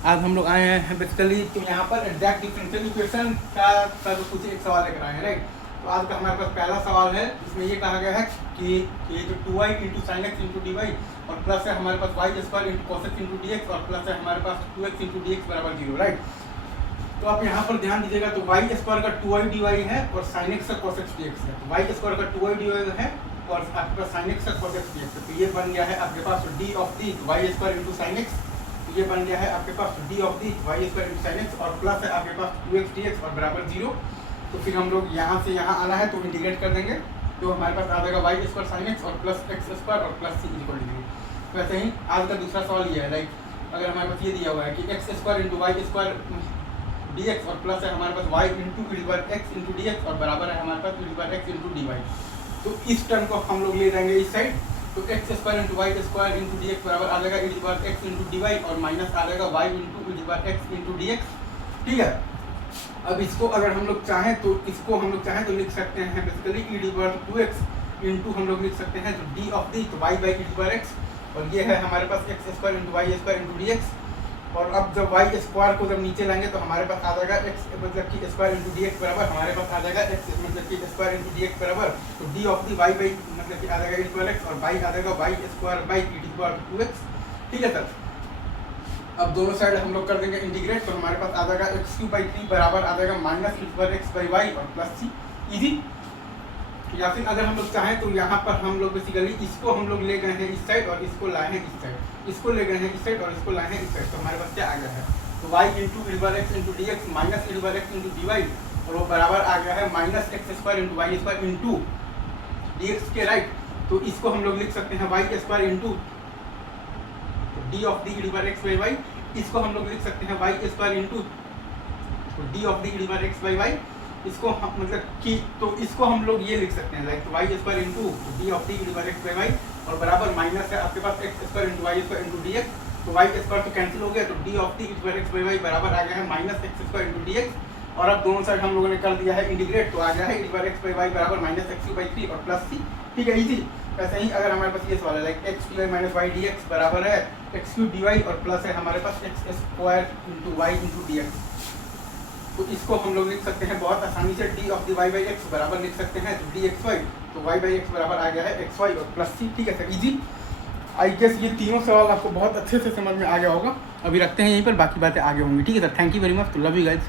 आज हम लोग आए हैं बेसिकली तो यहाँ पर एग्जैक्ट डिफरेंशियल इक्वेशन का सर कुछ एक सवाल लेकर आए हैं, राइट। तो आज का हमारे पास पहला सवाल है, इसमें ये कहा गया है कि ये जो 2y into sine x into D Y और प्लस है हमारे पास y square into cos x into D x और प्लस है हमारे पास 2x इंटू डी एक्स बराबर 0, राइट। तो आप यहाँ पर ध्यान दीजिएगा, तो वाई स्क्वायर का 2y डी वाई है और साइन एक्स का कॉस एक्स डी एक्स है। तो वाई स्क्वायर का 2y डी वाई है और आपके पास साइन एक्स का कॉस एक्स डी एक्स है। तो ये बन गया है आपके पास d of the y square into sine x. तो ये बन गया है आपके पास d of the y square into sine x और प्लस है आपके पास 2x dx और बराबर 0। तो फिर हम लोग यहाँ से यहाँ आना है तो इंटीग्रेट कर देंगे, तो हमारे पास आ जाएगा वाई स्क्वायर साइन एक्स और प्लस एक्स स्क्वायर और प्लस सी इक्वल टू 0। वैसे ही आज का दूसरा सवाल ये है, लाइक अगर हमारे पास ये दिया हुआ है कि X square into Y square D x और प्लस है हमारे पास वाई इंटू ई बार एक्स इंटू डी एक्स और बराबर है हमारे पास ई बार एक्स इंटू डी वाई। तो इस टर्म को हम लोग ले जाएंगे इस साइड, तो X square into Y square into D x बराबर आ जाएगा ई बार एक्स इंटू डी वाई और माइनस आ जाएगा वाई इंटू ई बार एक्स इंटू डी एक्स, ठीक है। अब इसको अगर हम लोग चाहें तो इसको हम लोग चाहें तो लिख सकते हैं बेसिकली ई बार 2x इंटू हम लोग लिख सकते हैं तो डी ऑफ दी तो Y by e bar x और ये है हमारे पास x square into Y square into D x. और अब जब वाई स्क्वायर को जब नीचे लाएंगे तो हमारे पास आ जाएगा एक्स मतलब कि स्क्वायर इंटू डी एक्स बराबर हमारे पास आ जाएगा एक्स मतलब कि स्क्वायर इंटू डी एक्स बराबर तो D of the Y by मतलब कि आ जाएगा ई एक्स और वाई आ जाएगा Y square by E square 2x, ठीक है सर। अब दोनों साइड हम लोग कर देंगे इंटीग्रेट, तो हमारे पास आ जाएगा एक्स क्यू बाई 3 बराबर आ जाएगा minus E square X by Y और प्लस सी इजी। या फिर अगर हम लोग चाहें तो यहाँ पर हम लोग बेसिकली इसको हम लोग ले गए हैं इस साइड और इसको लाए हैं इस साइड, इसको ले गए हैं इस साइड और इसको लाए हैं इस साइड। तो हमारे पास क्या आ गया है तो y इंटू ई बार x into D x minus e बार एक्स इंटू डी वाई और वो बराबर आ गया है minus x square into Y square into D x के, राइट। तो इसको हम लोग लिख सकते हैं y square into d of the e bar x by y, इसको हम लोग लिख सकते हैं y square into d of the e bar x by y. इसको हम मतलब कि तो इसको हम लोग ये लिख सकते हैं like y square into d of d e bar x by Y और बराबर माइनस है आपके पास x square into Y square into D x. तो वाई स्क्वायर तो कैंसिल हो गया तो D of d e bar x by y बराबर आ गया है minus x square into D x और अब दोनों साइड हम लोगों ने कर दिया है इंटीग्रेट, तो आ गया है ई बार एक्स बाई वाई बराबर माइनस एक्स क्यू बाई 3 और प्लस सी, ठीक है इजी। वैसे ही अगर हमारे पास ये सवाल है like x q minus y d x बराबर है एक्स क्यू डी वाई और प्लस है हमारे पास x square into y into D x. तो इसको हम लोग लिख सकते हैं बहुत आसानी से D of the Y by X बराबर लिख सकते हैं तो डी एक्स वाई तो वाई बाई एक्स बराबर आ गया है एक्स वाई और प्लस सी, ठीक है सर इजी। आई गेस ये तीनों सवाल आपको बहुत अच्छे से समझ में आ गया होगा। अभी रखते हैं यहीं पर, बाकी बातें आगे होंगी, ठीक है sir. Thank you very much, तो लव यू गाइज।